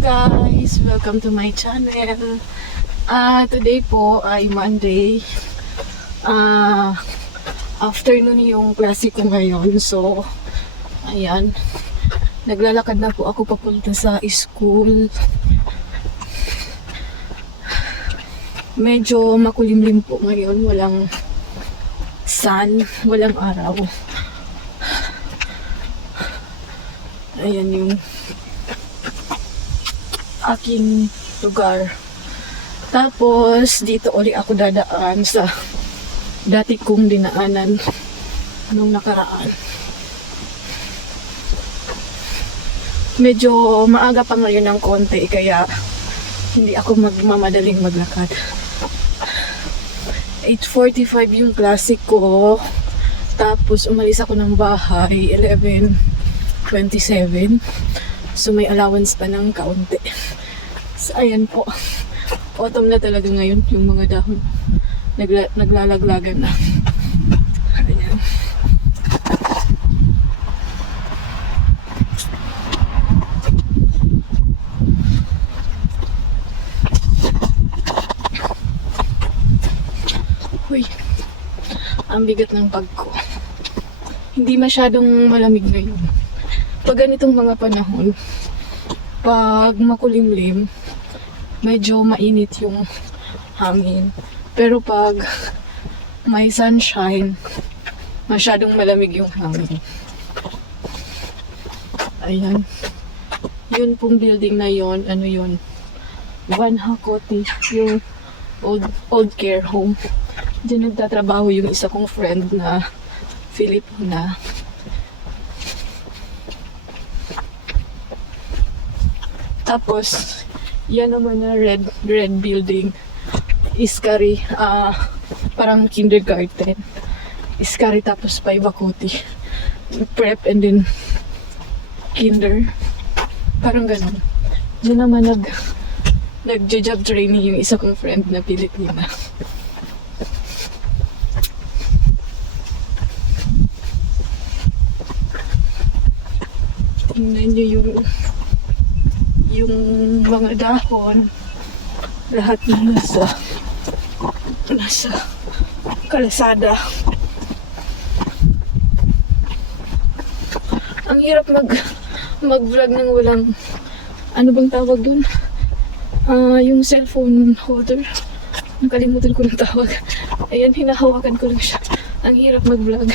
guys! Welcome to my channel. Today po ay Monday. Afternoon yung klase ko ngayon. So, ayan. Naglalakad na po ako papunta sa school. Medyo makulimlim po ngayon. Walang sun, walang araw. Ayan yung aking lugar. Tapos, dito uli ako dadaan sa dati kong dinaanan nung nakaraan. Medyo maaga pa ngayon ng konti, kaya hindi ako magmamadaling maglakad. 8:45 yung klase ko. Tapos, umalis ako ng bahay, 11:27. So, may allowance pa ng kaunti. So, ayan po. Autumn na talaga ngayon. Yung mga dahon naglalaglagan na. Ayan. Uy. Ang bigat ng bag ko. Hindi masyadong malamig ngayon. Pag ganitong mga panahon, pag makulimlim, medyo mainit yung hangin. Pero pag may sunshine, masyadong malamig yung hangin. Ayan. Yun pong building na yon, ano yun? Van Hakote, yung old care home. Diyan nagtatrabaho yung isa kong friend na Filipina. Tapos, yan naman na red building. Iskari, parang kindergarten. Iskari tapos pa Ibakuti. Prep and then kinder. Parang ganun. Diyan naman nag-job training yung isa kong friend na Pilipina. Tingnan nyo yung mga dahon, lahat na nasa kalasada. Ang hirap mag-vlog ng walang, ano bang tawag dun? Yung cellphone holder. Nakalimutan ko ng tawag. Ayan, hinahawakan ko lang siya. Ang hirap mag-vlog.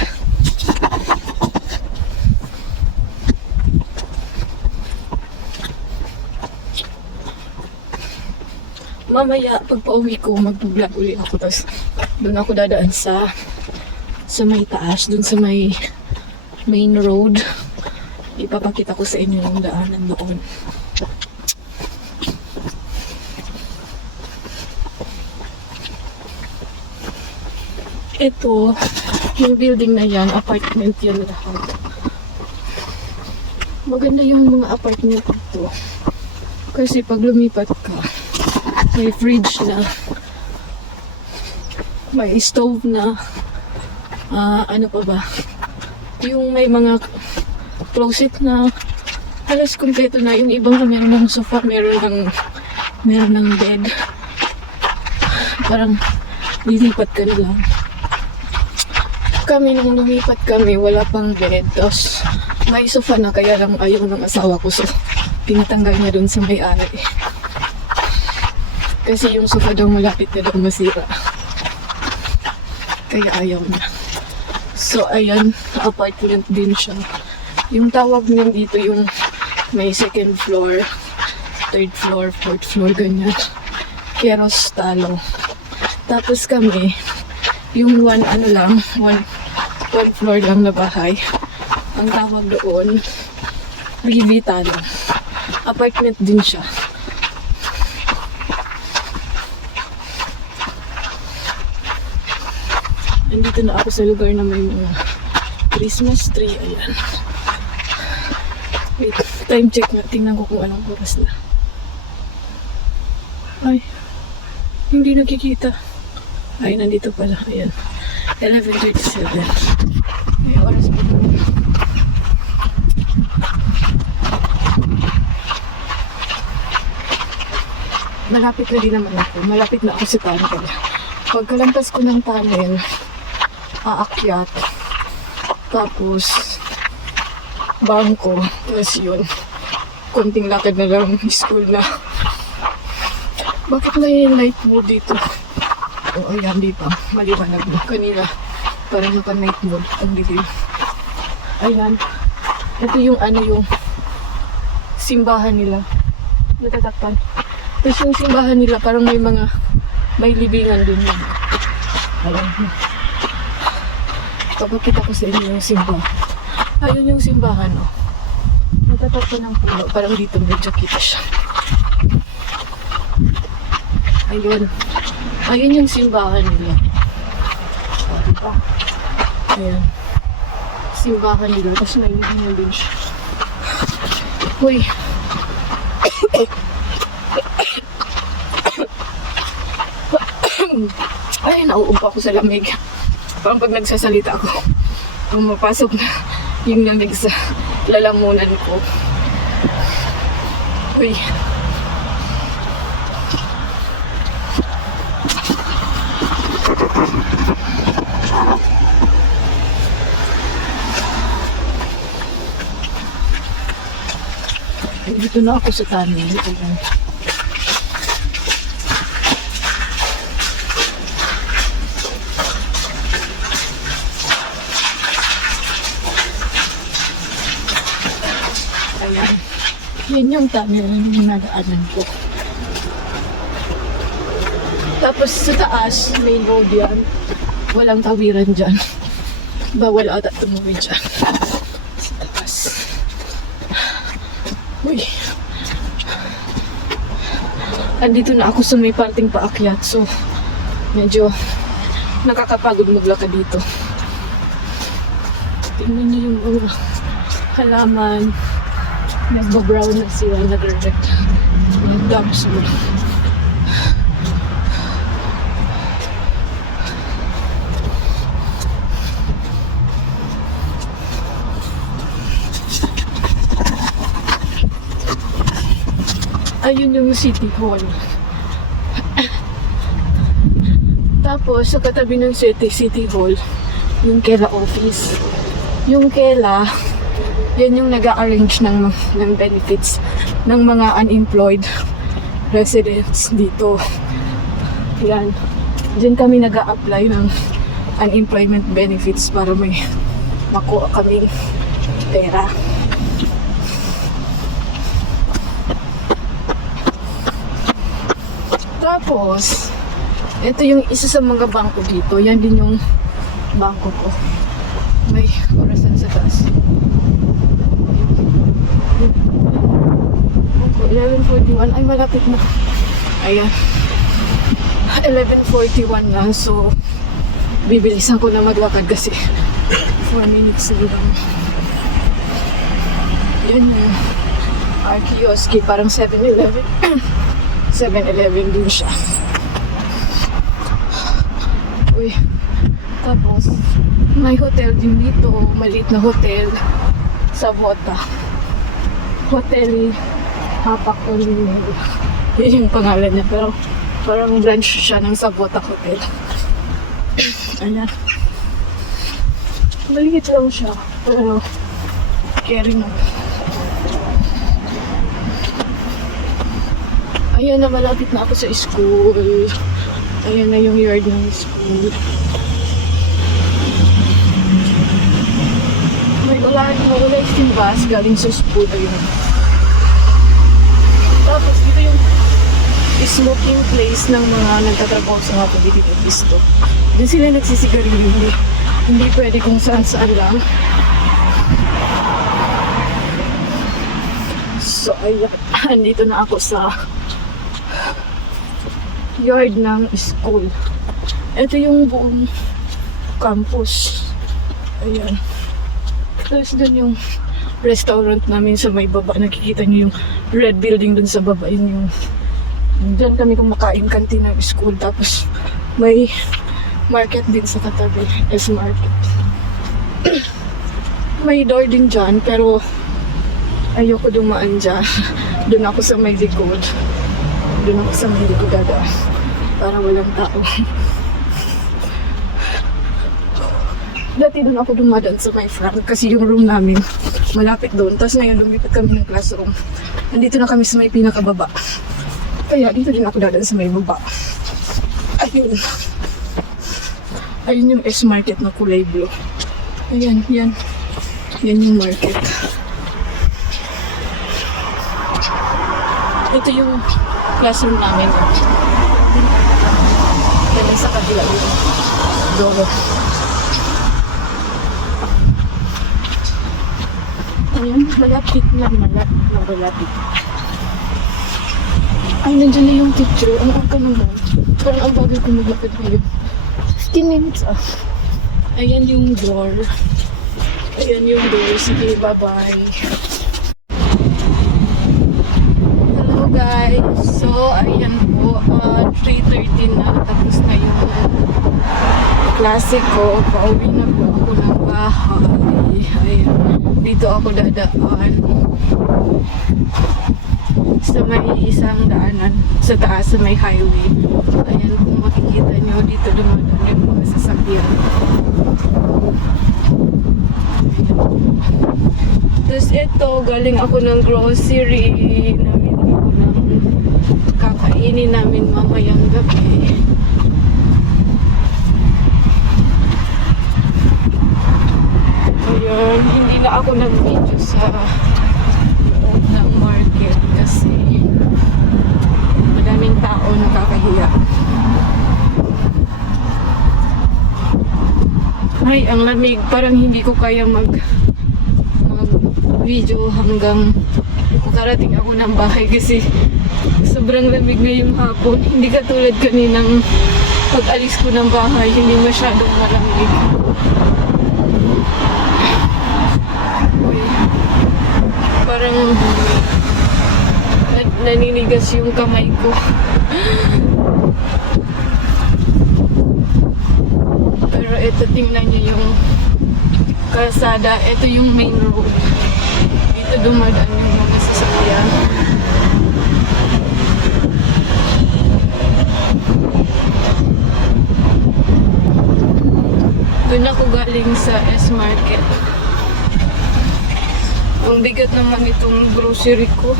Mamaya, pag pauwi ko, mag-vlog ulit ako. Tapos, doon ako dadaan sa may taas, doon sa may main road. Ipapakita ko sa inyo yung daanan doon. Ito, yung building na yan, apartment yan lahat. Maganda yung mga apartment dito. Kasi pag lumipat ka, may fridge na, may stove na, ano pa ba, yung may mga closet na halos kumpleto na. Yung ibang meron ng sofa, meron ng bed. Parang lilipat ka na lang. Kami nung lumipat kami, wala pang bed. Tapos may sofa na, kaya lang ayaw ng asawa ko, so pinatanggal niya dun sa may-ari. Kasi yung sofa daw malapit na daw masira. Kaya ayaw na. So, ayan, apartment din siya. Yung tawag niyan dito, yung may second floor, third floor, fourth floor, ganyan. Keros talo. Tapos kami, yung one floor lang na bahay. Ang tawag doon, Rivi Talo. Apartment din siya. Nandito na ako sa lugar na may mga Christmas tree. Ayan. Wait, time check na. Tingnan ko kung anong oras na. Ay, hindi nakikita. Ay, nandito pala. Ayan. 11:37. May oras pa. malapit na din naman ako. Malapit na ako sa tunnel. Pagkalantas ko ng tunnel, aakyat. Tapos, bangko. Tapos yun, konting lakad na lang, school na. Bakit may light mode dito? O, ayan, di pa. Maliwanag na. Kanina, parang naka-night mode. Ang dilim. Ayan. Ito yung yung simbahan nila. Natatakpan. Tapos yung simbahan nila, parang may libingan din yun. Ayan. Papakita ko sa inyo yung simbahan. Ayun yung simbahan, oh. Natatakpan ng puno. Parang dito medyo kita siya. Ayun. Ayun yung simbahan nila. O, diba? Ayan. Simbahan nila. Tapos may libingan din siya. Uy. Ay, nauumpa ako sa lamig. Parang pag nagsasalita ako, pumapasok na yung lamig sa lalamunan ko. Uy. Dito na ako sa tunnel. Ayan. Ayan. Yan yung tunnel na nadaanan ko. Tapos sa taas, main road yan. Walang tawiran dyan. Bawal ata tumawid dyan. Sa taas. Uy. Andito na ako sa may parting paakyat. So, medyo nakakapagod maglakad dito. Tingnan niyo yung mga halaman. Nagbo-brown na sila. Nag-reject. Nag-dumps mo. Ayun yung City Hall. Tapos, sa katabi ng City Hall, yung Kela office. Yung Kela, yan yung nag-a-arrange ng benefits ng mga unemployed residents dito. Yan. Diyan kami nag-a-apply ng unemployment benefits para may makuha kaming pera. Tapos, ito yung isa sa mga bangko dito. Yan din yung bangko ko. May orasan sa taas. 11:41. Ay, malapit na. Ayan. 11:41 na. So, bibilisan ko na maglakad kasi 4 minutes na lang. Yan yung kiosk. Parang 7-Eleven. 7-Eleven din siya. Uy. Tapos, may hotel din dito. Maliit na hotel. Savota. Hotel Hapak Olimel. Yun yung pangalan niya. Pero parang branch siya ng Savota Hotel. Ayan. Maliit lang siya. Pero caring na. Ayan na, malapit na ako sa school. Ayan na yung yard ng school. May wala yung bus galing sa school. Ayun. Tapos dito yung smoking place ng mga nagtatrabaho sa mga political pisto. Doon sila nagsisigarilyo. Hindi pwede kung saan-saan lang. So, ayan. Andito na ako sa yard ng school. Ito yung buong campus. Ayan. Tapos doon yung restaurant namin sa may baba. Nakikita niyo yung red building doon sa baba. Yun yung diyan kami kumakain, kantin ng school. Tapos may market din sa katabi. S-Market. May door din dyan, pero ayoko dumaan dyan. Doon ako sa may likod. Doon ako sa may likod dadaan. Para walang tao. Dati doon ako dumadaan sa my front kasi yung room namin malapit doon. Tapos ngayon lumipat kami ng classroom. Nandito na kami sa may pinakababa. Kaya dito din ako dadaan sa may baba. Ayun. Ayun yung S-Market na kulay blue. Ayan, yan. Yan yung market. Ito yung classroom namin. Yan sa kabila yung door. Ayan, malapit na malapit. Ay, nandiyan na yung teacher. Ang aga naman. Parang ang bagay ko maglapit ngayon. 15 minutes ah. Ayan yung door. Ayan yung door. Sige, bye-bye. Hello guys. So, ayan po. 3:30 na. Tapos na yung klase ko. Pauwi na po ako ng bahay. Ayan. Dito ako dadaan. Sa may isang daanan. Sa taas, sa may highway. Ayan, kung makikita nyo, dito dumadaan yung mga sasakyan. Tapos ito, galing ako ng grocery. Namili ako ng kakainin namin mamayang gabi. Ayun, hindi na ako nag-video sa loob ng market kasi madaming tao nakakahiya. Ay, ang lamig. Parang hindi ko kaya mag-video hanggang makarating ako ng bahay kasi sobrang lamig ngayong hapon. Hindi katulad kaninang pag-alis ko ng bahay, hindi masyadong malamig. Uy, parang naninigas yung kamay ko. Pero ito, tingnan nyo yung kalsada. Ito yung main road. Dito dumadaan yung mga sasakyan. Doon ako galing sa S-Market. Ang bigat naman itong grocery ko.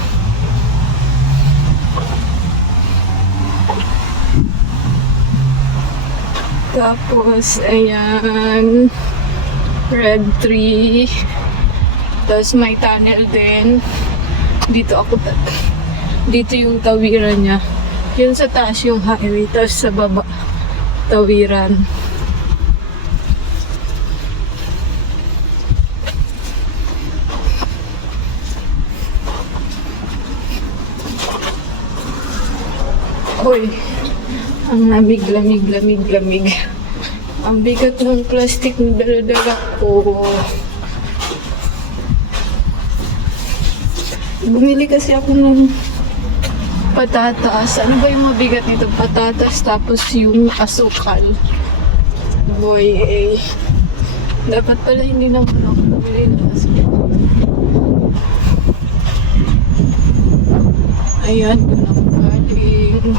Tapos, ayan, red tree. Tapos may tunnel din. Dito ako, dito yung tawiran niya. Yun sa taas yung highway. Tapos sa baba, tawiran. Hoy, ang lamig. Ang bigat ng plastic na dala-dala ko. Bumili kasi ako ng patatas. Ano ba yung mabigat nito? Patatas tapos yung asukal. Boy, dapat pala hindi naman ako bumili ng asukal. Ayan, doon ako galing.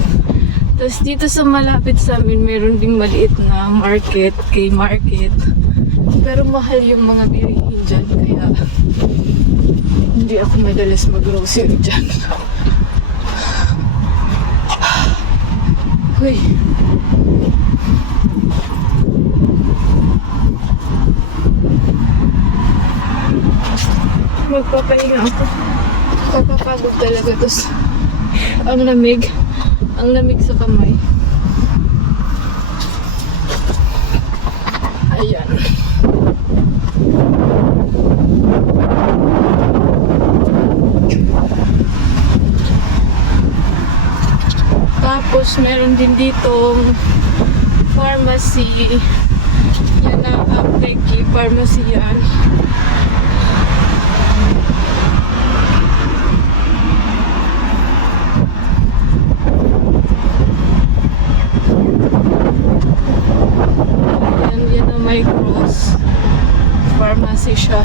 Tapos dito sa malapit sa amin, meron ding maliit na market, K-Market. Pero mahal yung mga bilihin dyan, kaya hindi ako madalas mag-grocery dyan. Uy. Magpapahinga ako. Kapapagod talaga. Tapos ang lamig. Ang lamig sa kamay. Ayan. Tapos meron din ditong pharmacy. Yan na apteki. Pharmacy yan. Yan na may cross. Pharmacy siya.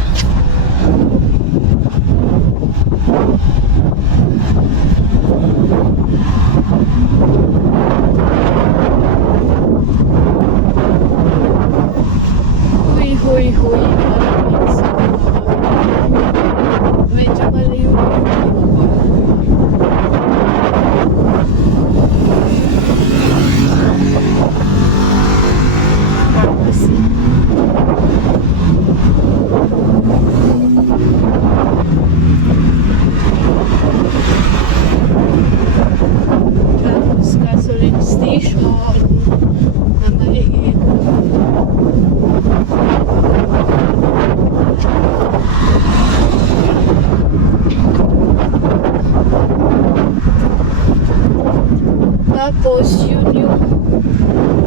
Tapos, yun yung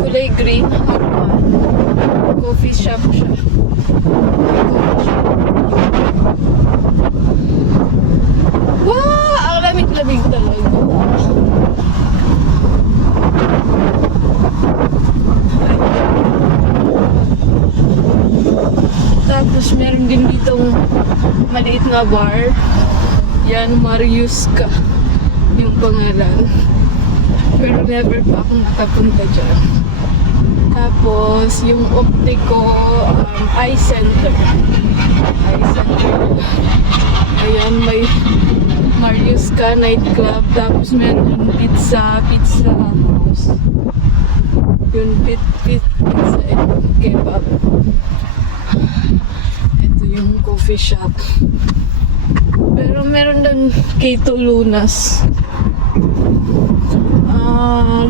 kulay green, Harman. Coffee shop siya. Wow! Ang lamig-lamig talaga. Tapos, meron din ditong maliit na bar. Yan, Mariuska yung pangalan. Pero never pa akong nakapunta dyan. Tapos, yung Optico Eye Center. Eye Center. Ayan, may Mariuska nightclub. Tapos, meron yung pizza house. Yung pizza and kebab. Ito yung coffee shop. Pero meron din K2 Lunas.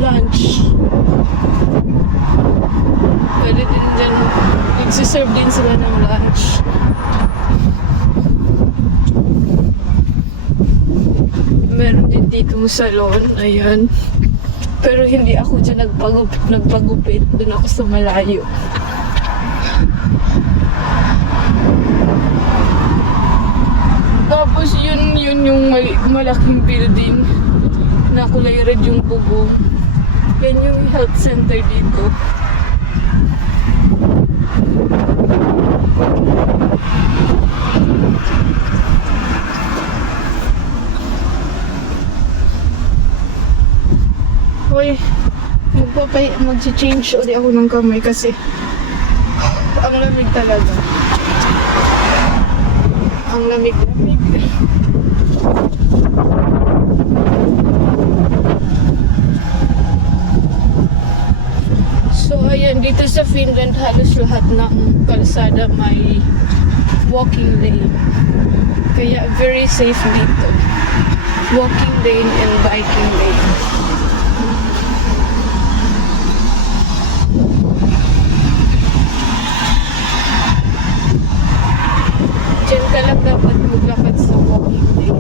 Lunch. Pwede din dyan, nagsiserve din sila ng lunch. Meron din dito salon, ayan. Pero hindi ako dyan nagpagupit. Doon ako sa malayo. Tapos yun yung malaking building na kulay red yung bubong. Yan yung health center dito. Hoy, mag-change ulit ako ng kamay kasi ang lamig talaga. Ang lamig-lamig. So, ayan, dito sa Finland, halos lahat ng kalsada may walking lane. Kaya, very safe dito. Walking lane and biking lane. Diyan ka lang dapat maglakad sa walking lane.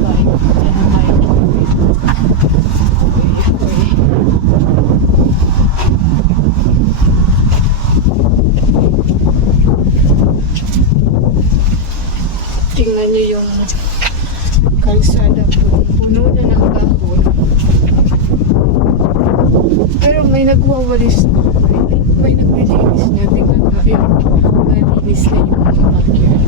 Bike and biking lane. Okay. Tingnan niyo yung kalsada po. Puno na ng dahon. Pero may nagwawalis na. I think may naglilinis na. Tingnan tayo. Malinis na yung backyard.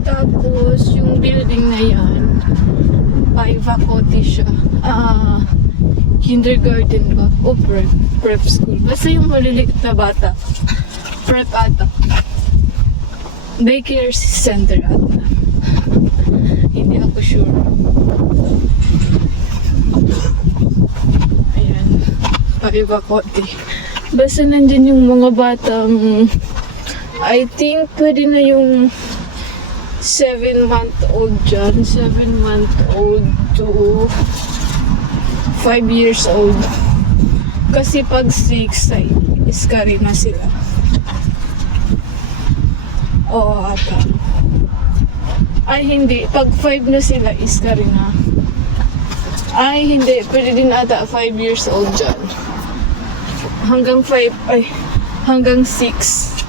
Tapos, yung building na yan, Paivakotti siya. Kindergarten ba? O prep school. Basta yung maliliit na bata. Prep ata. Daycare center ata. Hindi ako sure. Ayan. Paivakotti. Basta nandyan yung mga batang I think pwede na yung 7-month-old dyan. 7-month-old to 5 years old. Kasi pag 6 ay iskari na sila. Oo, ata. Ay, hindi. Pag 5 na sila, iskari na. Ay, hindi. Pwede din ata 5 years old dyan. Hanggang 5, ay, hanggang 6.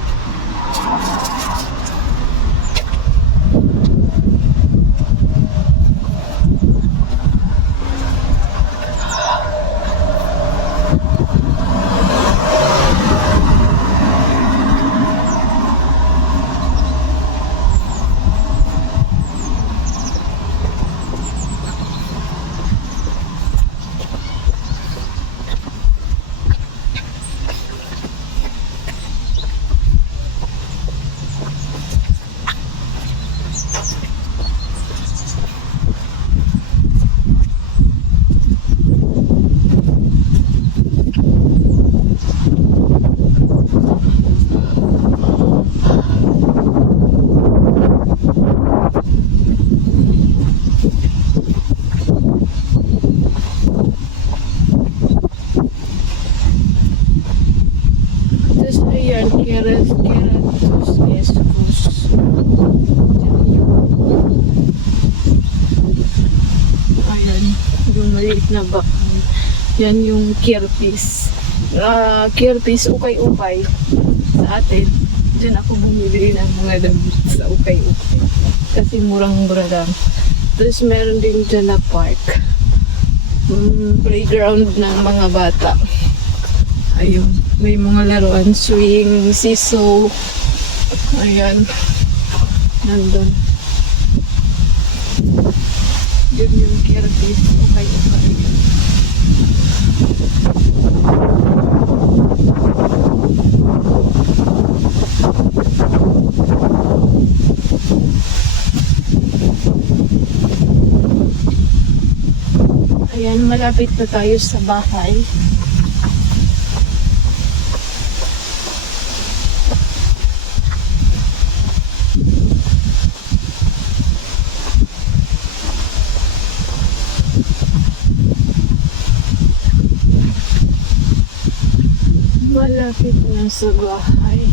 Tapos, ayan, Keratos Escos. Ayan, yung maliit na bakan. Yan yung Kirtis. Kirtis, ukay-ukay. Sa atin, dyan ako bumibili ng mga damit sa ukay-ukay. Kasi murang-mura lang. Tapos meron din dyan na park. Playground ng mga bata. Ayun, may mga laruan, swing, seesaw. Ayan, nandun. Yun yung Kirtis, ukay-ukay. Ayan, malapit na tayo sa bahay. Malapit na sa bahay.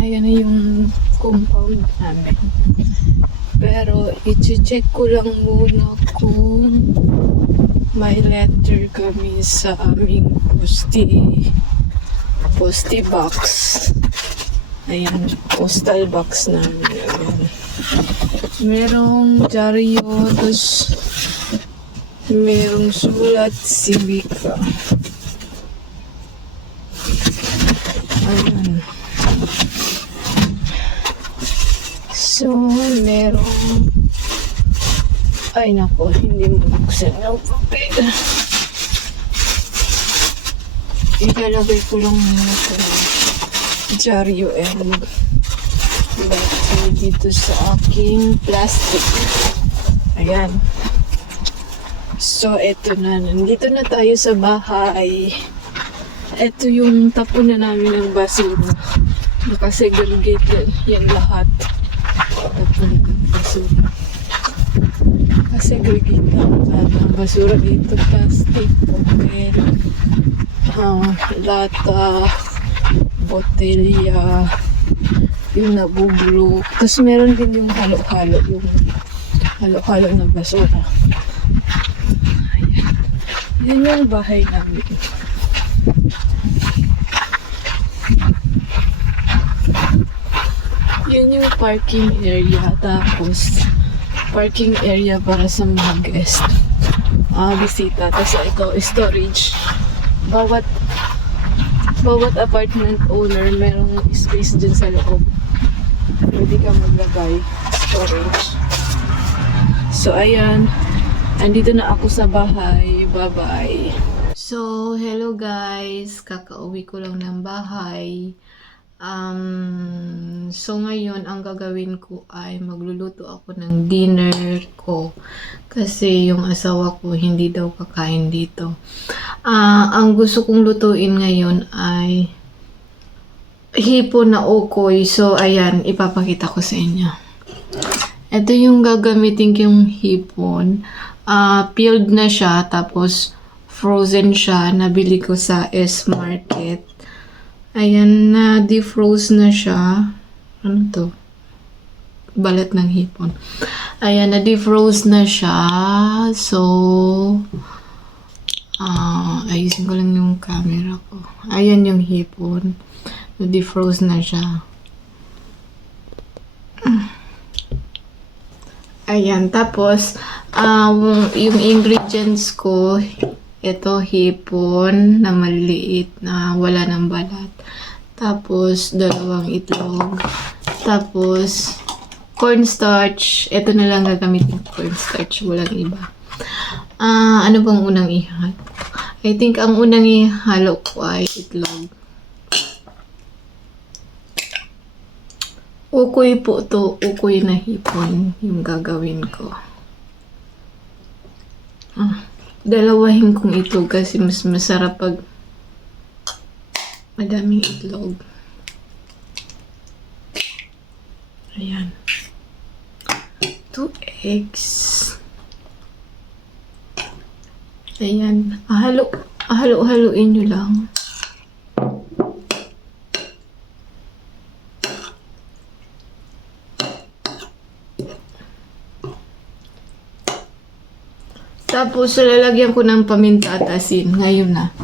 Ayan na yung compound namin. Pero i-check ko lang muna kung may letter kami sa aming posti box. Ayan, postal box namin. Ayan. Merong dyaryo, tapos merong sulat Civica. Ayan. So, merong... Ay, nako, hindi mo buksan ng papel. Ilalagay ko lang muna sa dyaryo and letter dito sa aking plastic. Ayan. So, eto na. Nandito na tayo sa bahay. Eto yung tapon na namin ng basura. Nakasegregate yan lahat. Tapon ng basura. Nakasegregate na lahat ng basura dito. Plastic, papel, lata, botelya, yung nabublo. Tapos meron din yung halo-halo. Yung halo-halo na basura. Ayan. Yan yung bahay namin. Yan yung parking area, tapos parking area para sa mga guest, bisita. Tapos ito, storage. Bawat apartment owner merong space dyan sa loob. Pwede ka maglagay storage. So ayan, andito na ako sa bahay. Bye-bye. So, hello guys. Kakauwi ko lang ng bahay. So ngayon ang gagawin ko ay magluluto ako ng dinner ko kasi yung asawa ko hindi daw kakain dito. Ang gusto kong lutuin ngayon ay hipon na okoy. So ayan, ipapakita ko sa inyo. Ito yung gagamitin kong hipon. Peeled na siya, tapos frozen siya. Nabili ko sa S-Market. Ayan, na-defroze na siya. Ano to? Balat ng hipon. Ayan, na-defroze na siya. So, ayusin ko lang yung camera ko. Ayan yung hipon. Na-defroze na siya. Ayan, tapos, yung ingredients ko, Ito, hipon na maliliit na wala ng balat. Tapos, 2 itlog. Tapos, cornstarch. Ito na lang gagamitin ko, cornstarch. Walang iba. Ano bang unang ihalo? I think ang unang ihalo ko ay itlog. Ukoy po to. Ukoy na hipon yung gagawin ko. Dalawahin kong itlog kasi mas masarap pag madaming itlog. Ayan. 2 eggs. Ayan. Halo-haloin nyo lang. Tapos, lalagyan ko ng paminta at asin. Ngayon na.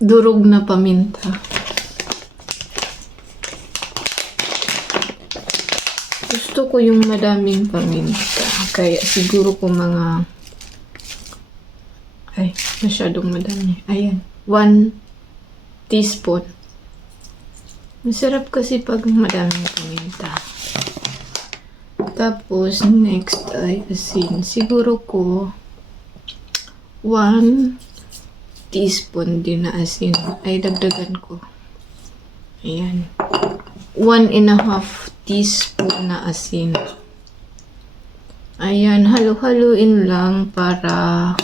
Durog na paminta. Gusto ko yung madaming paminta. Kaya siguro ko masyadong madami. Ayan. 1 teaspoon. Masarap kasi pag madaming paminta. Tapos, next ay asin. Siguro ko 1 teaspoon din na asin. Ay, dagdagan ko. Ayan. 1.5 teaspoon na asin. Ayan, halo-haloin lang para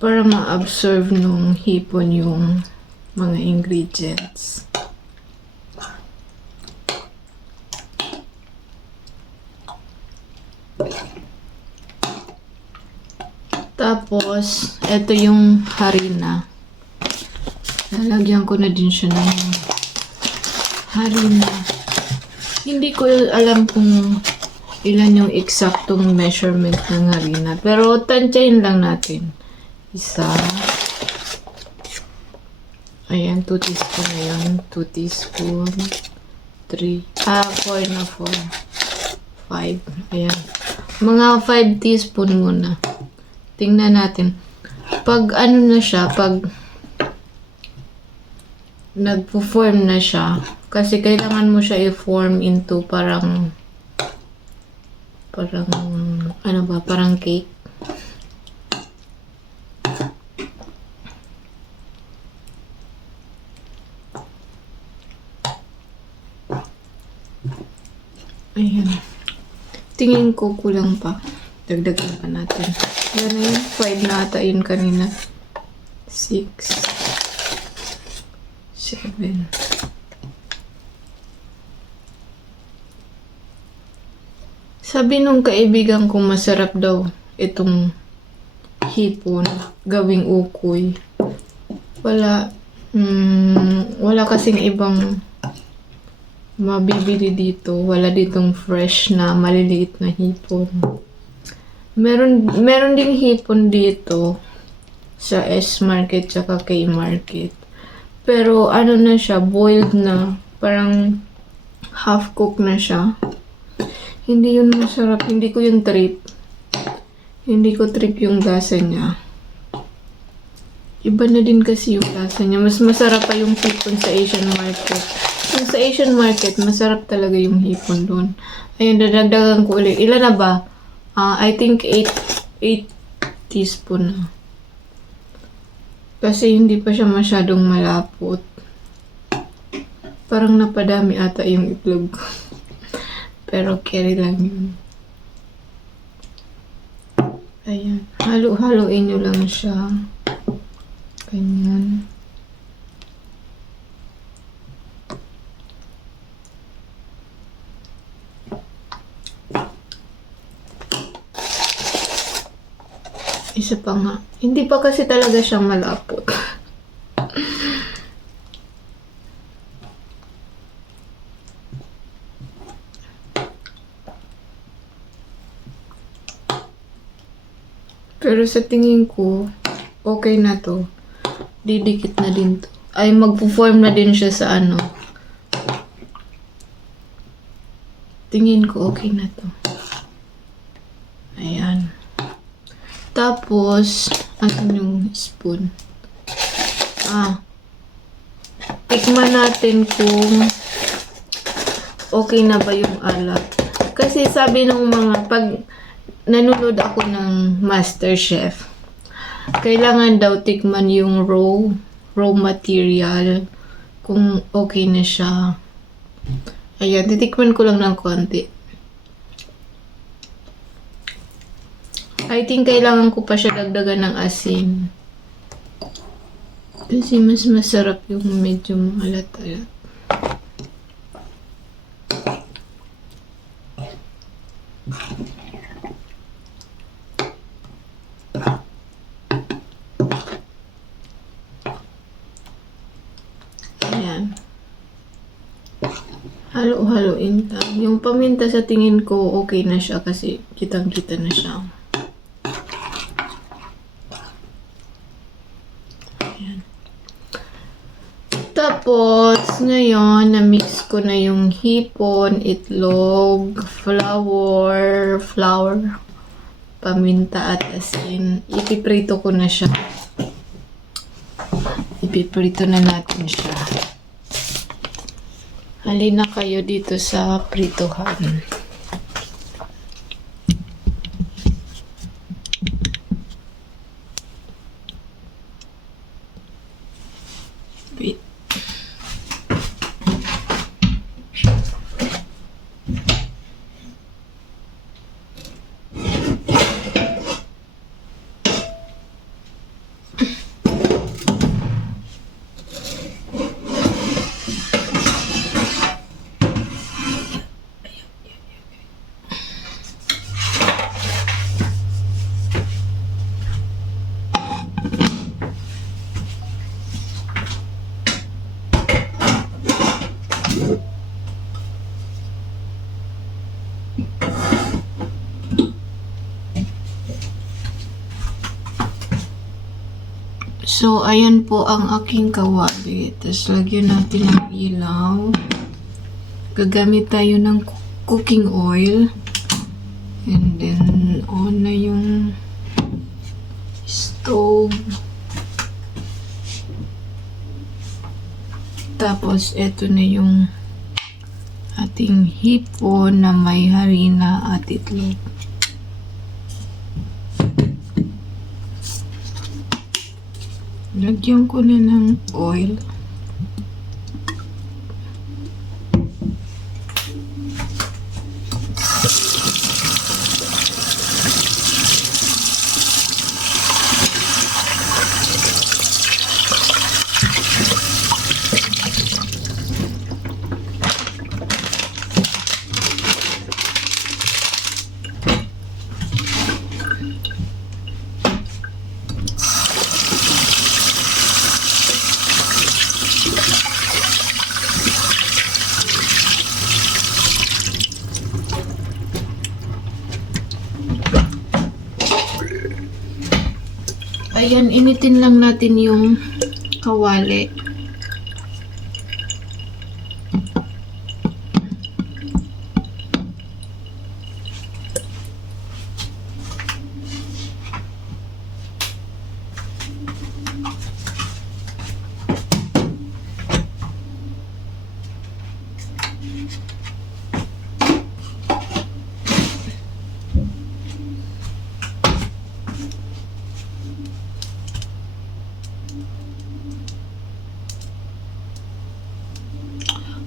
ma-absorb nung hipon yung mga ingredients. Tapos, ito yung harina. Lalagyan ko na din siya ng harina. Hindi ko alam kung ilan yung eksaktong measurement ng harina. Pero, tansyahin lang natin. Isa. Ayan, 2 teaspoon na yun. 2 teaspoon. 3. 4 na 4. 5. Ayan. Mga 5 teaspoon muna. Tingnan natin. Pag ano na siya, pag nagpo-form na siya, kasi kailangan mo siya i-form into parang parang cake. Ayan. Tingin ko kulang pa. Dagdagan pa natin. Yan na yun. 5 na ata yun kanina. 6. 7. Sabi nung kaibigan kong masarap daw itong hipon gawing ukoy. Wala kasing ibang mabibili dito. Wala ditong fresh na maliliit na hipon. Meron ding hipon dito sa S-Market tsaka K-Market. Pero ano na siya, boiled na. Parang half cooked na siya. Hindi yun masarap. Hindi ko yung trip. Hindi ko trip yung lasa niya. Iba na din kasi yung lasa niya. Mas masarap pa yung hipon sa Asian market. Yung sa Asian market, masarap talaga yung hipon doon. Ayun, dadagdagan ko ulit. Ilan na ba? I think 8 teaspoon na. Kasi hindi pa siya masyadong malapot. Parang napadami ata yung itlog ko. Pero carry lang yun. Ayan. Halo-haloin nyo lang siya. Ganyan. Isa pa nga. Hindi pa kasi talaga siyang malapot. Pero sa tingin ko, okay na to. Didikit na din to. Ay, magpo-form na din siya sa ano. Tingin ko okay na to. Ayan. Tapos, ano yung spoon? Tikman natin kung okay na ba yung alat. Kasi sabi ng mga, pag nanonood ako ng MasterChef, kailangan daw tikman yung raw material kung okay na siya. Ayan, titikman ko lang ng konti. I think kailangan ko pa siya dagdagan ng asin. Kasi mas masarap yung medyo maalat-alat. Ayan. Halo-haloin lang. Yung paminta sa tingin ko okay na siya kasi kitang-kita na siya. Ayan. Tapos, ngayon, na-mix ko na yung hipon, itlog, flour, paminta at asin. Ipiprito ko na siya. Ipiprito na natin siya. Halina kayo dito sa prituhan. Wait. So, ayan po ang aking kawali. Tapos, lagyan natin ng ilaw. Gagamit tayo ng cooking oil. And then, on na yung stove. Tapos, eto na yung ating hipon na may harina at itlog. Lagyan ko na ng oil. Ayan, initin lang natin yung kawali.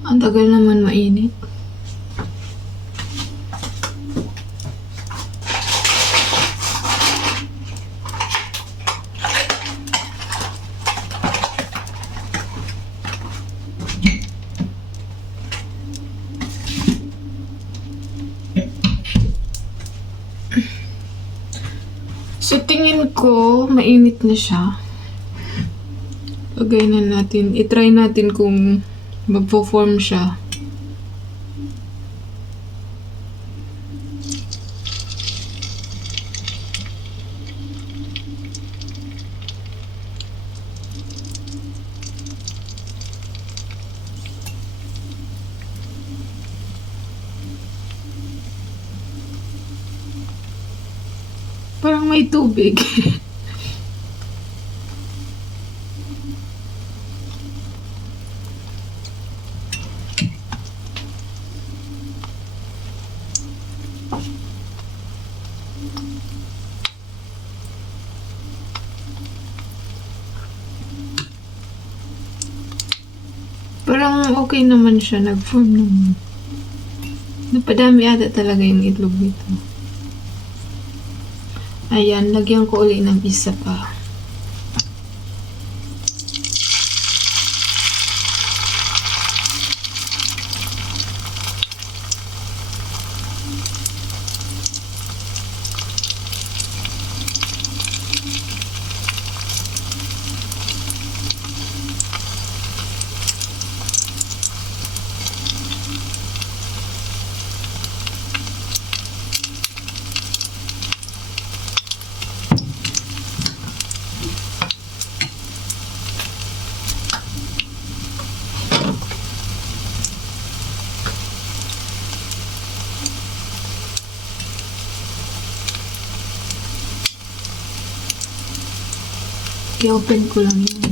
Ang tagal naman mainit. So, tingin ko, mainit na siya. Lagay na natin. I-try natin kung magpo-form siya. Parang may tubig. Parang okay naman siya. Nag-form naman. Napadami ata talaga yung itlog nito. Ayan, lagyan ko ulit ng isa pa. I-open ko lang yun.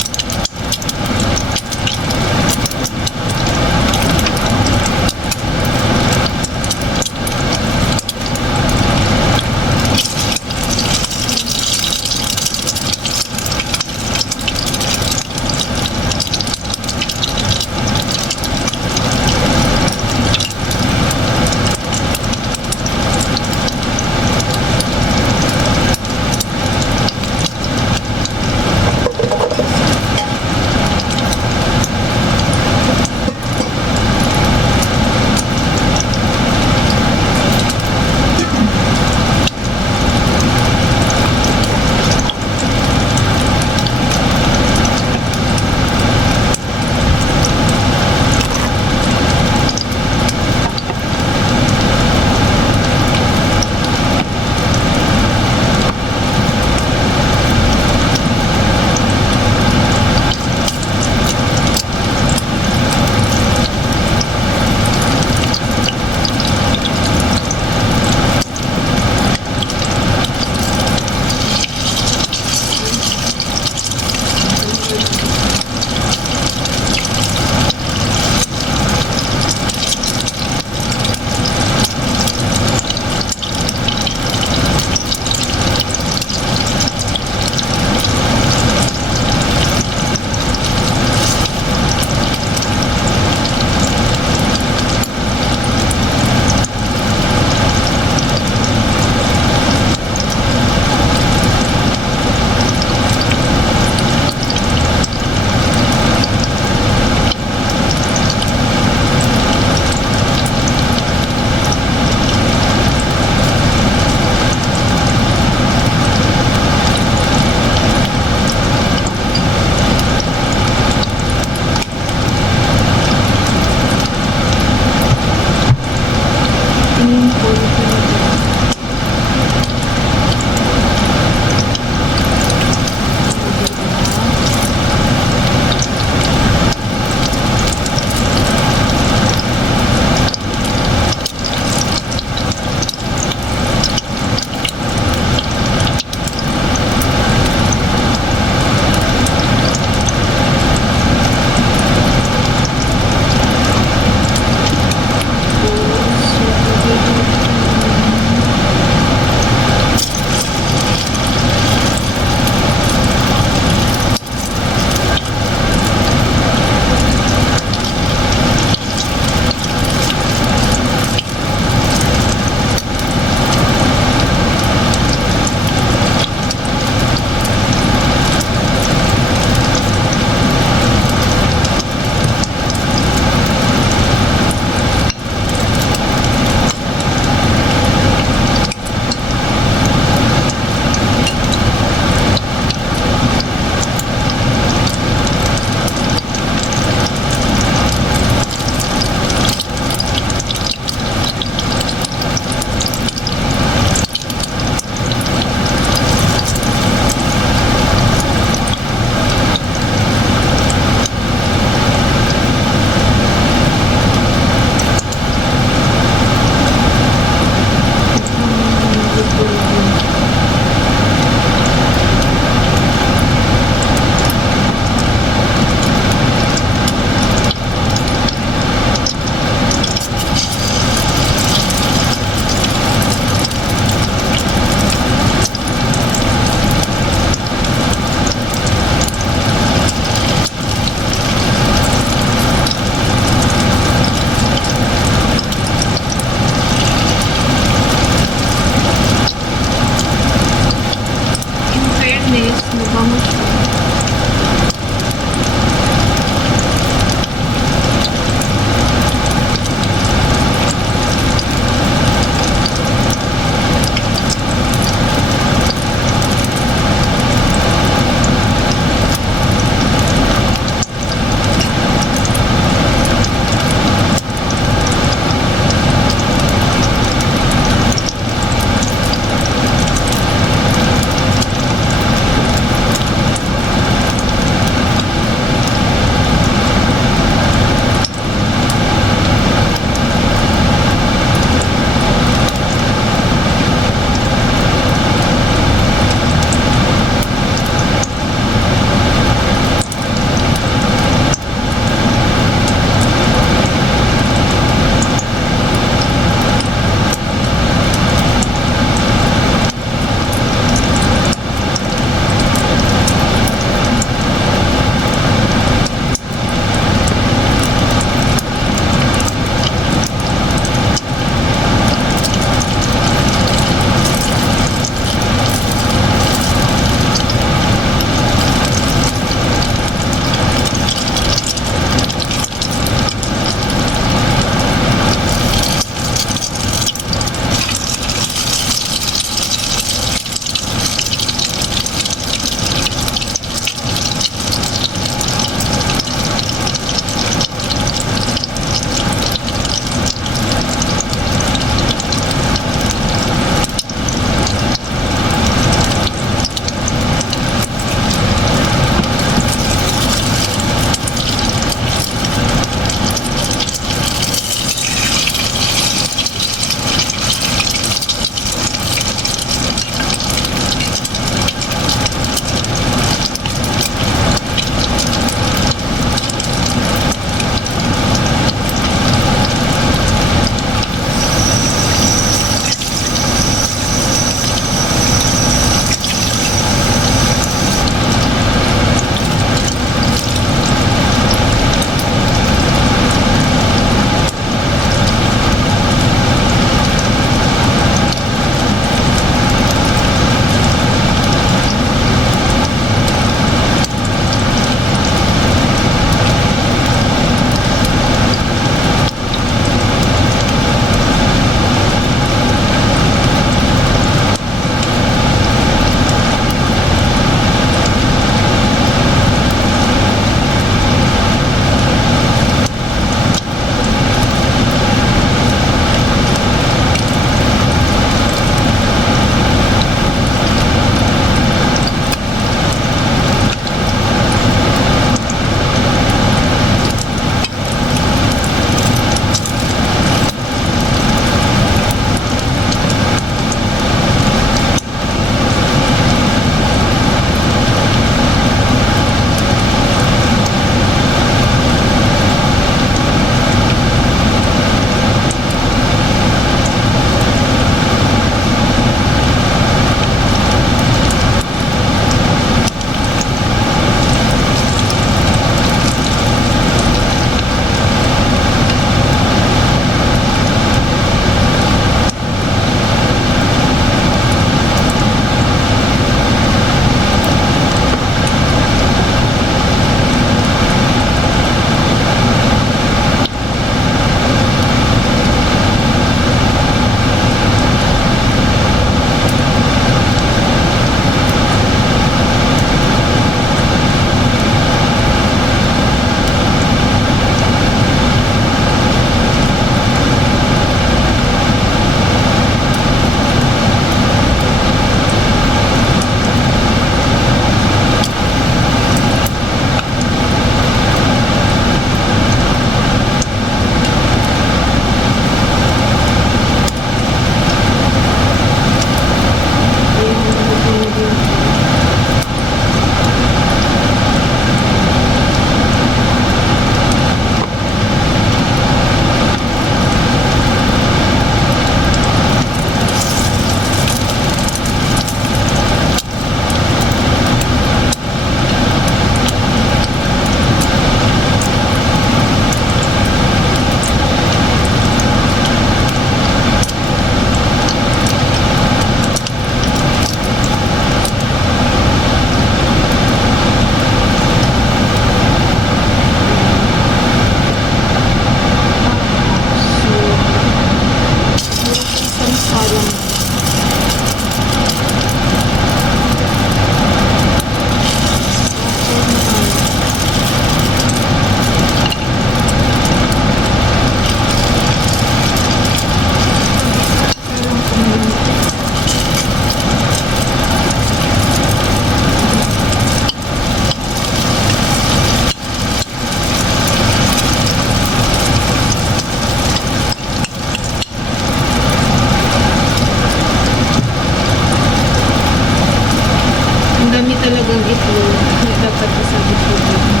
Pagkasabit ko din.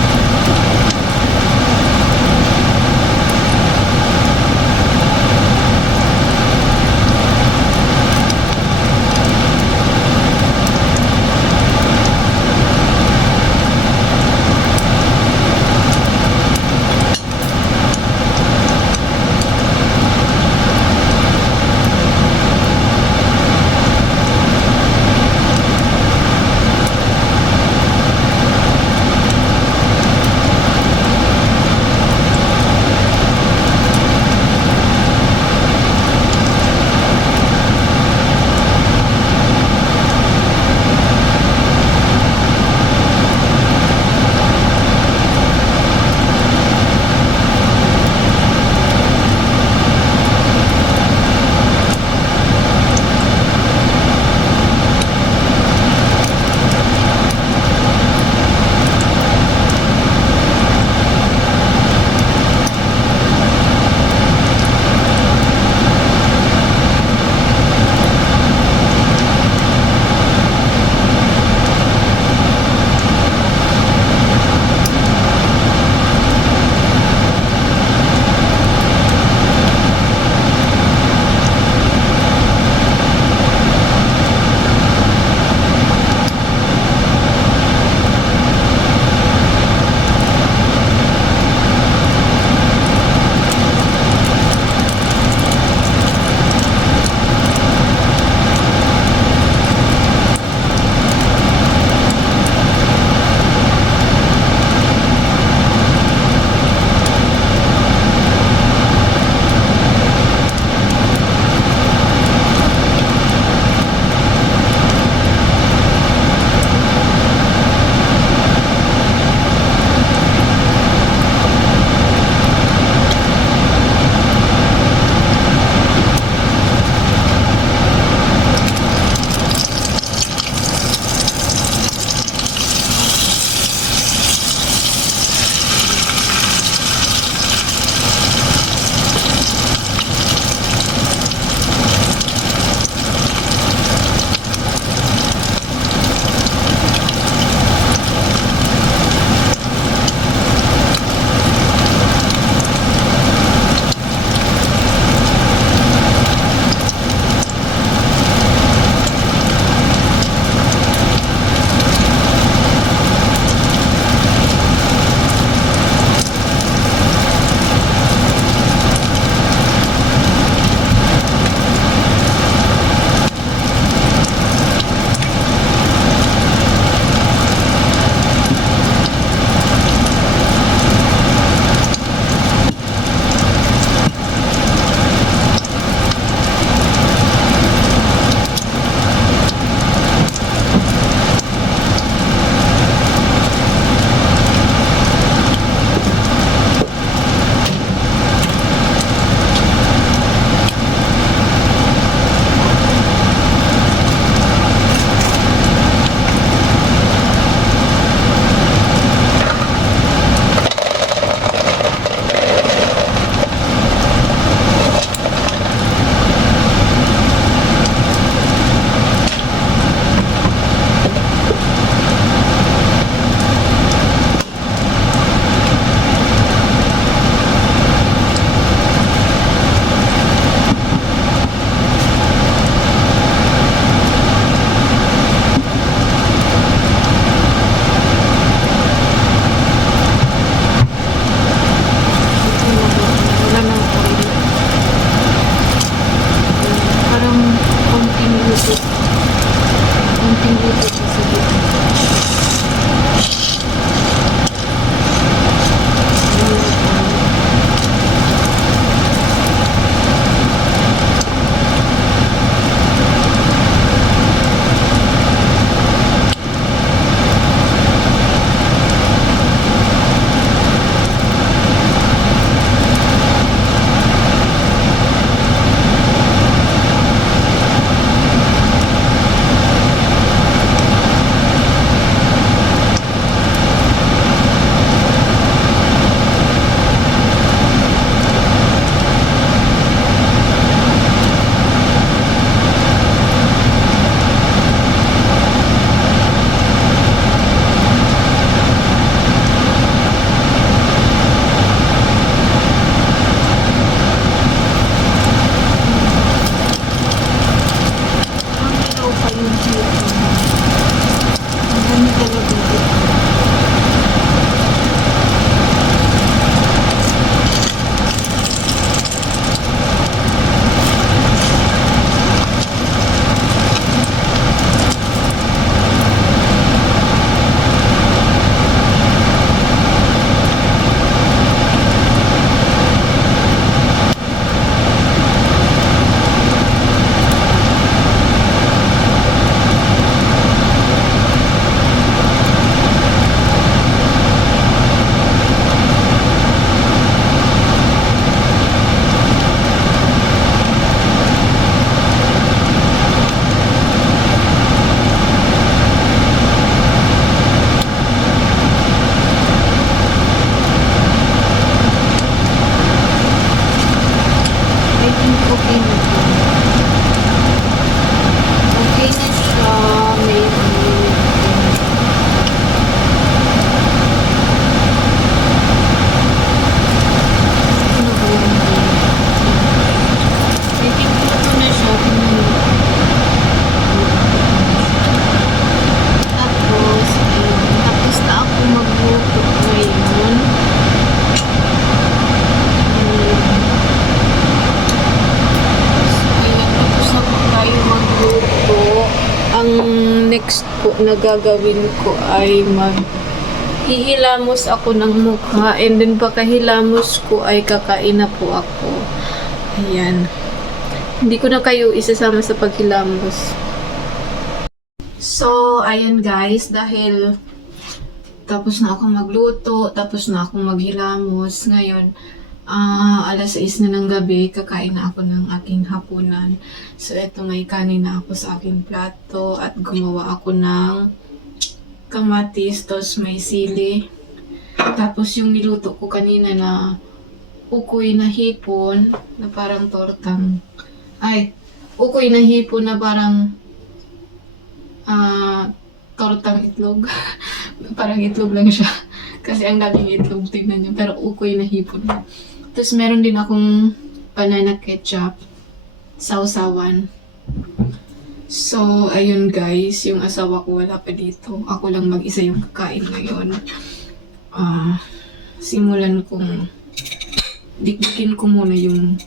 na gagawin ko ay hihilamos ako ng mukha, and then pagkahilamos ko ay kakain na po ako. Ayan. Hindi ko na kayo isasama sa paghilamos. So, ayan guys, dahil tapos na akong magluto, tapos na akong maghilamos. Ngayon, alas 6 na ng gabi, kakain na ako ng aking hapunan. So, eto, may kanin na ako sa aking plato at gumawa ako ng kamatis, tapos may sili. Tapos yung niluto ko kanina na ukoy na hipon, na parang tortang, ukoy na hipon na parang tortang itlog. Parang itlog lang siya. Kasi ang daming itlog, tignan nyo. Pero ukoy na hipon. Tapos meron din akong banana ketchup, sausawan. So, ayun guys, yung asawa ko wala pa dito. Ako lang mag-isa yung kakain ngayon. Simulan kong dikdikin ko muna yung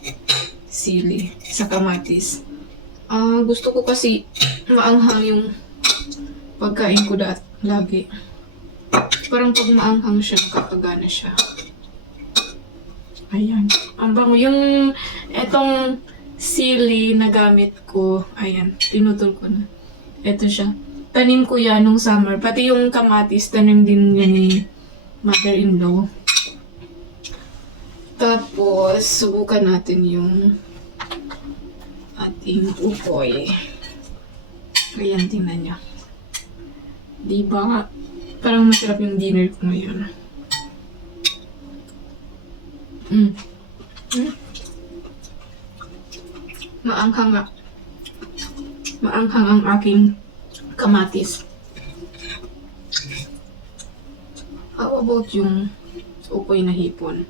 sili sa kamatis. Gusto ko kasi maanghang yung pagkain ko lagi. Parang pag maanghang siya, nakakagana siya. Ayan. Ang bango. Yung etong sili na gamit ko, ayan, tinutol ko na. Ito siya. Tanim ko yan nung summer. Pati yung kamatis, tanim din yan ni mother-in-law. Tapos, subukan natin yung ating ukoy. Ayan, tingnan nyo. Diba? Parang masarap yung dinner ko ngayon. Maanghang nga. Maanghang ang aking kamatis. How about yung ukoy na hipon?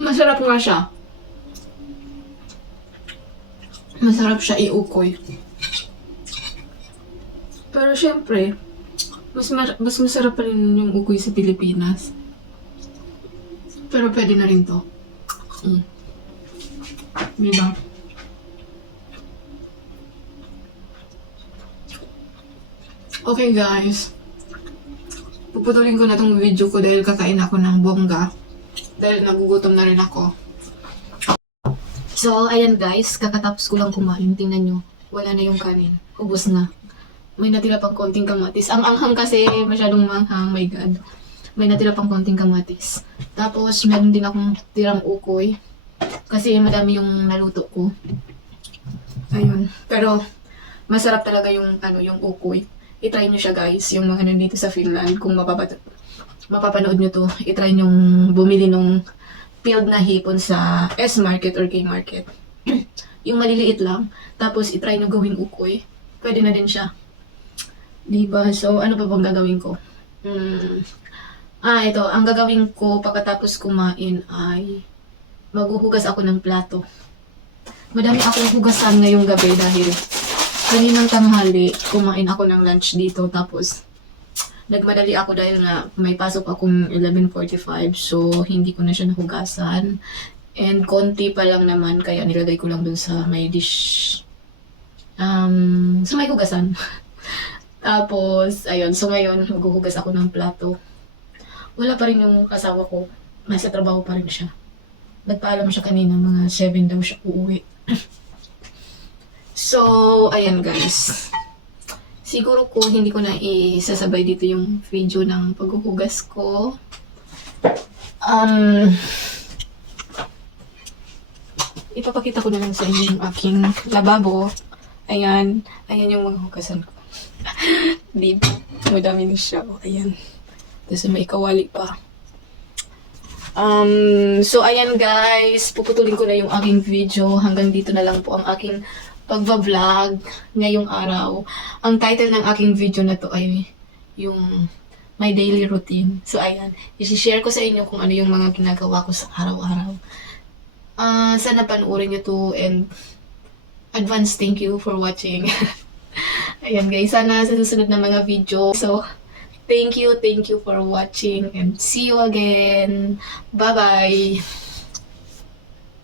Masarap nga siya. Masarap siya iukoy. Pero syempre, mas masarap pa rin yung ukoy sa Pilipinas. Pero pwede na rin to. Diba? Okay guys. Puputulin ko na tong video ko dahil kakain ako ng bongga. Dahil nagugutom na rin ako. So, ayan guys. Kakatapos ko lang kumain. Tingnan nyo. Wala na yung kanin. Ubus na. May natira pang konting kamatis. Ang anghang kasi masyadong manghang. My God. May natira pang konting kamatis. Tapos, meron din akong tirang ukoy. Kasi madami yung naluto ko. Ayun. Pero, masarap talaga yung, yung ukoy. I-try nyo siya guys. Yung mga nandito sa Finland. Kung mapapanood nyo to, i-try nyo bumili nung peeled na hipon sa S-Market or K-Market. Yung maliliit lang. Tapos, i-try nyo gawing ukoy. Pwede na din siya. Diba? So, ano pa bang gagawin ko? Ito. Ang gagawin ko pagkatapos kumain ay maghuhugas ako ng plato. Madami akong hugasan ngayong gabi dahil kaninang tanghali, kumain ako ng lunch dito. Tapos, nagmadali ako dahil nga may pasok akong 11:45. So, hindi ko na siya nahugasan. And konti pa lang naman, kaya nilagay ko lang dun sa may dish. Sa may hugasan. Tapos, ayun. So, ngayon, maghuhugas ako ng plato. Wala pa rin yung kasawa ko. Nasa trabaho pa rin siya. Nagpaalam siya kanina, mga 7 daw siya uuwi. So, ayan guys. Siguro ko hindi ko na isasabay dito yung video ng paghuhugas ko. Ipapakita ko na lang sa inyo yung aking lababo. Ayan. Ayan yung mga hugasan ko. Diba? Madami na siya. Ayan. Tapos may kawali pa. So, ayan guys. Puputulin ko na yung aking video. Hanggang dito na lang po ang aking pagva-vlog ngayong araw. Ang title ng aking video na to ay yung my daily routine. So, ayan. I-share ko sa inyo kung ano yung mga ginagawa ko sa araw-araw. Sana panoorin nyo to and advance thank you for watching. Ayan guys. Sana sa susunod na mga video. So, thank you for watching and see you again. Bye-bye!